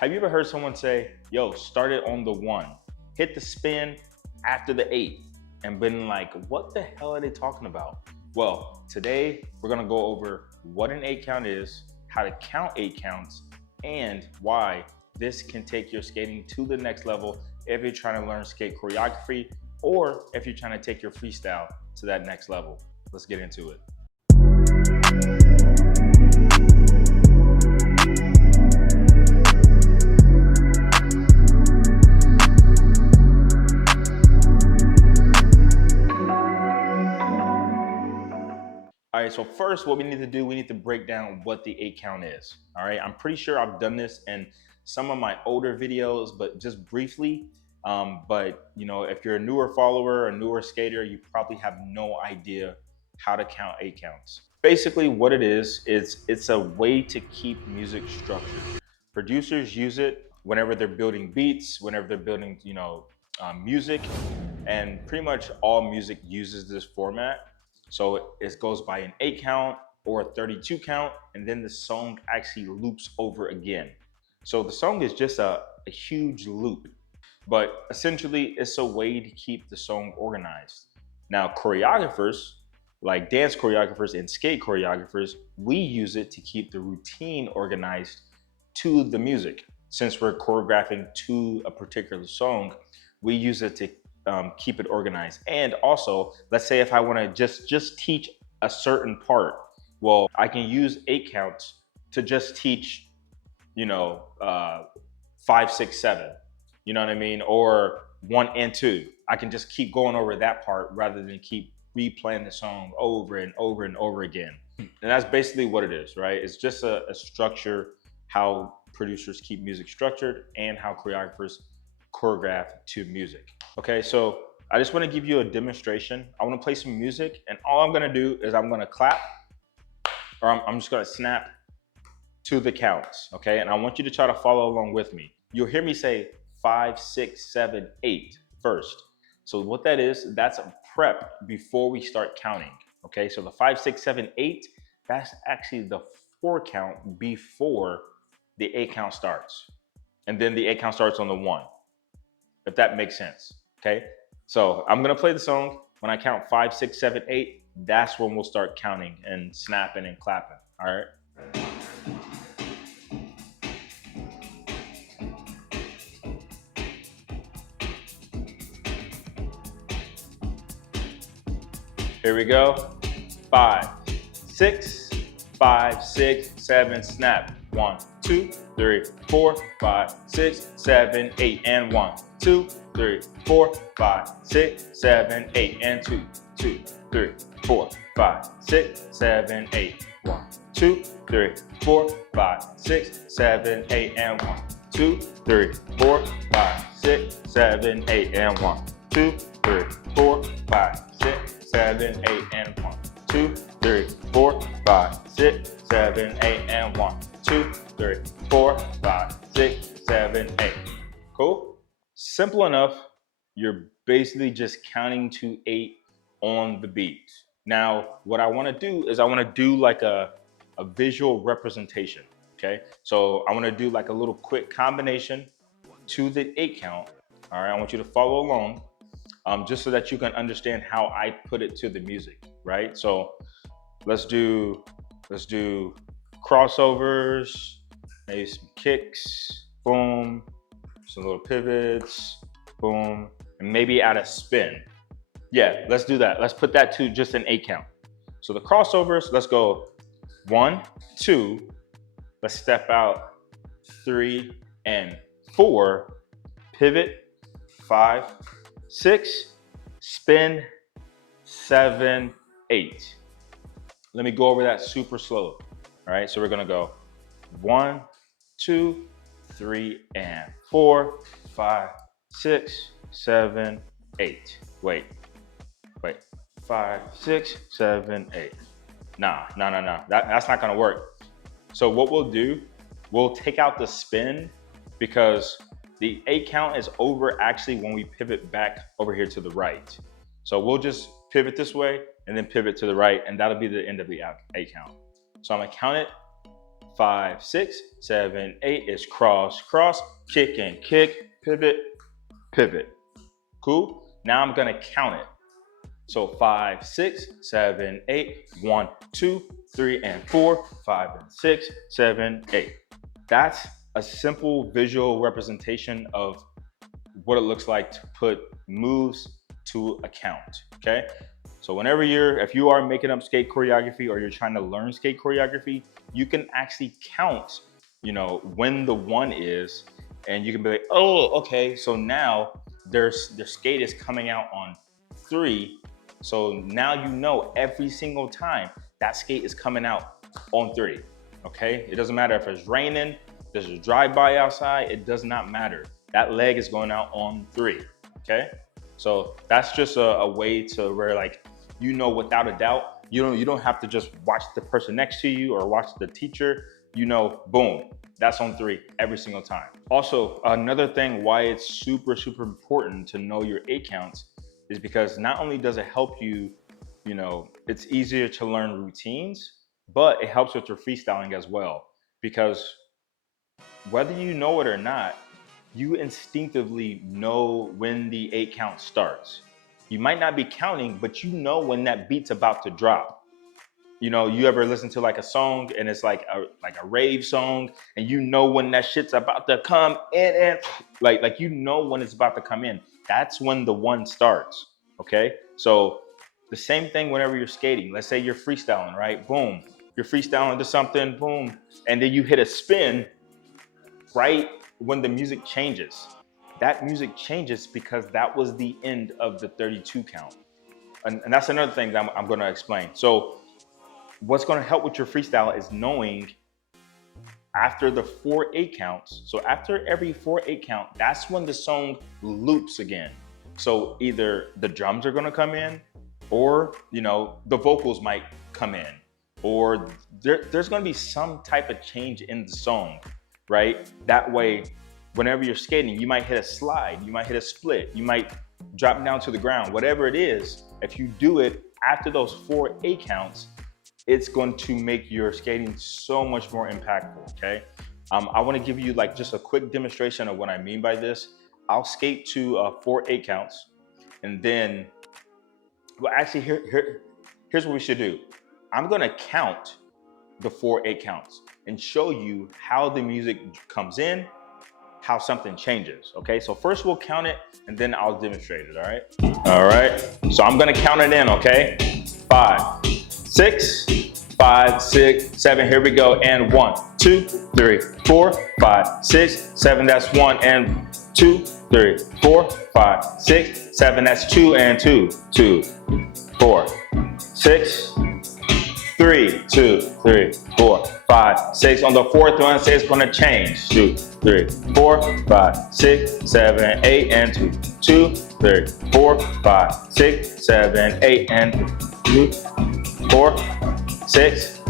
Have you ever heard someone say, yo, start it on the 1, hit the spin after the 8, and been like, what the hell are they talking about? Well, today we're gonna go over what an 8 count is, how to count 8 counts, and why this can take your skating to the next level if you're trying to learn skate choreography or if you're trying to take your freestyle to that next level. Let's get into it. All right, so first what we need to do, we need to break down what the 8 count is. All right, I'm pretty sure I've done this in some of my older videos, but just briefly. But you know, if you're a newer follower, a newer skater, you probably have no idea how to count 8 counts. Basically what it is it's a way to keep music structured. Producers use it whenever they're building beats, whenever they're building, music, and pretty much all music uses this format. So it goes by an 8 count or a 32 count, and then the song actually loops over again. So the song is just a huge loop, but essentially it's a way to keep the song organized. Now, choreographers, like dance choreographers and skate choreographers, we use it to keep the routine organized to the music. Since we're choreographing to a particular song, we use it to keep it organized. And also, let's say if I want to just teach a certain part, well, I can use 8 counts to just teach, 5, 6, 7. You know what I mean? Or 1 and 2. I can just keep going over that part rather than keep replaying the song over and over and over again. And that's basically what it is, right? It's just a structure, how producers keep music structured and how choreographers choreograph to music. Okay, so I just want to give you a demonstration. I want to play some music, and all I'm going to do is I'm going to clap, or I'm just going to snap to the counts, okay? And I want you to try to follow along with me. You'll hear me say 5, 6, 7, 8 first. So what that is, that's a prep before we start counting, okay? So the 5, 6, 7, 8, that's actually the 4 count before the 8 count starts. And then the 8 count starts on the 1, if that makes sense, okay? So I'm gonna play the song. When I count 5, 6, 7, 8, that's when we'll start counting and snapping and clapping, all right? Here we go. 5, 6, 5, 6, 7, snap. 1, 2, 3, 4, 5, 6, 7, 8, and 1, 2, 3, 4, 5, 6, 7, 8, and 2, 2, 3, 4, 5, 6, 7, 8, 1, 2, 3, 4, 5, 6, 7, 8, and 1, 2, 3, 4, 5, 6, 7, 8, and 1, 2, 3, 4, 5, 6, 7, 8, and 1, 2, 3, 4, 5, 6, 7, 8, and 1, 2, 3, 4, 5, 6, 7, 8. Cool? Simple enough. You're basically just counting to 8 on the beat. Now, what I want to do is I want to do like a visual representation, okay? So I want to do like a little quick combination to the 8 count. All right, I want you to follow along. Just so that you can understand how I put it to the music, right? So let's do crossovers, maybe some kicks, boom, some little pivots, boom, and maybe add a spin. Yeah, let's do that. Let's put that to just an 8 count. So the crossovers, let's go 1, 2, let's step out 3 and 4, pivot 5, 6, spin 7, 8. Let me go over that super slow. All right, so we're gonna go 1, 2, 3, and 4, 5, 6, 7, 8. Wait. 5, 6, 7, 8. Nah. That's not gonna work. So what we'll do, we'll take out the spin because the 8 count is over actually when we pivot back over here to the right. So we'll just pivot this way and then pivot to the right, and that'll be the end of the 8 count. So I'm gonna count it 5, 6, 7, 8 is cross, cross, kick and kick, pivot, pivot. Cool? Now I'm gonna count it. So 5, 6, 7, 8, 1, 2, 3, and 4, 5, and 6, 7, 8. That's a simple visual representation of what it looks like to put moves to a count, okay? So if you are making up skate choreography or you're trying to learn skate choreography, you can actually count, when the 1 is, and you can be like, oh, okay, so now their skate is coming out on 3. So now you know every single time that skate is coming out on 3, okay? It doesn't matter if it's raining, there's a drive-by outside, it does not matter. That leg is going out on 3, okay? So that's just a way to where without a doubt, you don't have to just watch the person next to you or watch the teacher, boom, that's on 3 every single time. Also, another thing why it's super, super important to know your 8 counts is because not only does it help you, it's easier to learn routines, but it helps with your freestyling as well. Because whether you know it or not, you instinctively know when the 8 count starts. You might not be counting, but you know when that beat's about to drop. You ever listen to like a song and it's like a rave song, and you know when that shit's about to come in, and like when it's about to come in. That's when the 1 starts, okay? So the same thing whenever you're skating. Let's say you're freestyling, right? Boom, you're freestyling to something, boom, and then you hit a spin right when the music changes. That music changes because that was the end of the 32 count. And that's another thing that I'm gonna explain. So what's gonna help with your freestyle is knowing after the 4 8 counts. So after every 4 8 count, that's when the song loops again. So either the drums are gonna come in, or the vocals might come in, or there's gonna be some type of change in the song, right? That way, whenever you're skating, you might hit a slide, you might hit a split, you might drop down to the ground, whatever it is. If you do it after those 4 8 counts, it's going to make your skating so much more impactful, okay? I wanna give you just a quick demonstration of what I mean by this. I'll skate to 4 8 counts, and then, well, actually, here's what we should do. I'm gonna count the 4 8 counts and show you how the music comes in, how something changes, okay? So first we'll count it, and then I'll demonstrate it, all right? All right, so I'm gonna count it in, okay? 5, 6, 5, 6, 7, here we go, and 1, 2, 3, 4, 5, 6, 7, that's 1, and 2, 3, 4, 5, 6, 7, that's 2, and 2, 2, 4, 6, 3, 2, 3, 4, 5, 6. On the 4th one, it's gonna change. 2, 3, 4, 5, 6, 7, 8, and 2, 2, 3, 4, 5, 6, 7, 8, and 2, 4, 6.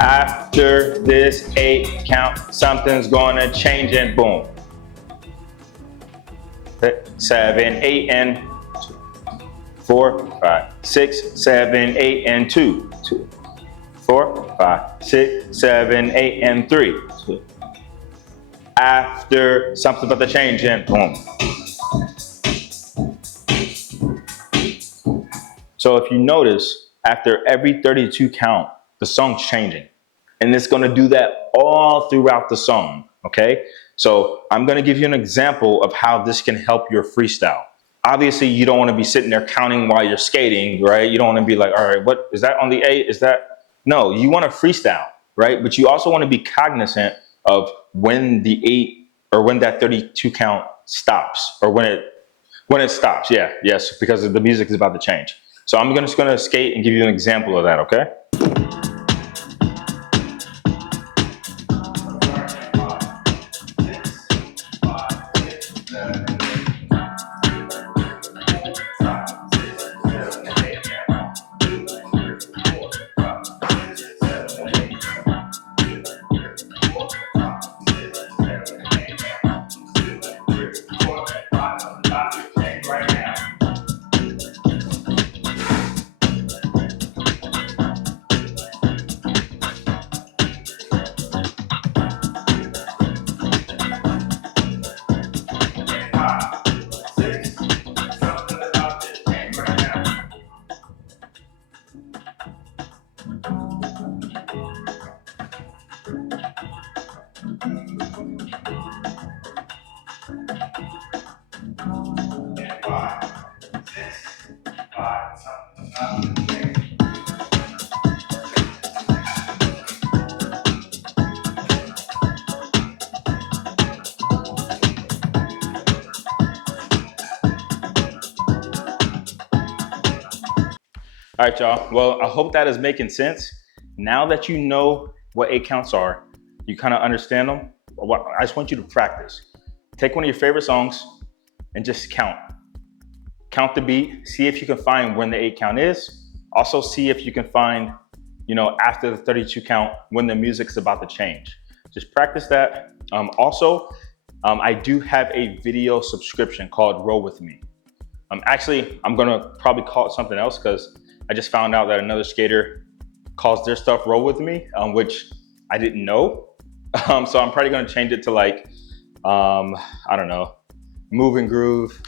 After this 8 count, something's gonna change, and boom. 7, 8, and 4, 5, 6, 7, 8, and 2, 2, 4, 5, 6, 7, 8, and 3. 2. After something's about to change, and boom. So if you notice, after every 32 count, the song's changing. And it's gonna do that all throughout the song, okay? So I'm gonna give you an example of how this can help your freestyle. Obviously, you don't wanna be sitting there counting while you're skating, right? You don't wanna be like, all right, what is that on the 8? Is that? No, you wanna freestyle, right? But you also wanna be cognizant of when the 8 or when that 32 count stops, or when it stops, yes, because the music is about to change. So I'm just gonna skate and give you an example of that, okay? All right, y'all. Well, I hope that is making sense. Now that you know what 8 counts are, you kind of understand them. I just want you to practice. Take one of your favorite songs and just count. Count the beat. See if you can find when the 8 count is. Also, see if you can find, after the 32 count when the music's about to change. Just practice that. I do have a video subscription called Roll With Me. Actually, I'm gonna probably call it something else because I just found out that another skater calls their stuff Roll With Me, which I didn't know. So I'm probably gonna change it to like, I don't know, Move and Groove,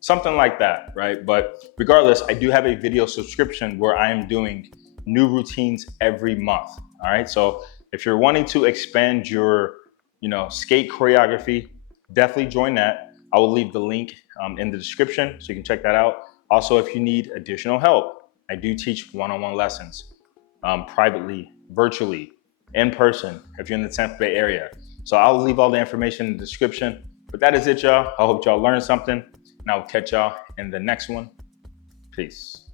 something like that, right? But regardless, I do have a video subscription where I am doing new routines every month, all right? So if you're wanting to expand your, skate choreography, definitely join that. I will leave the link in the description so you can check that out. Also, if you need additional help, I do teach one-on-one lessons privately, virtually, in person, if you're in the Tampa Bay area. So I'll leave all the information in the description. But that is it, y'all. I hope y'all learned something, and I'll catch y'all in the next one. Peace.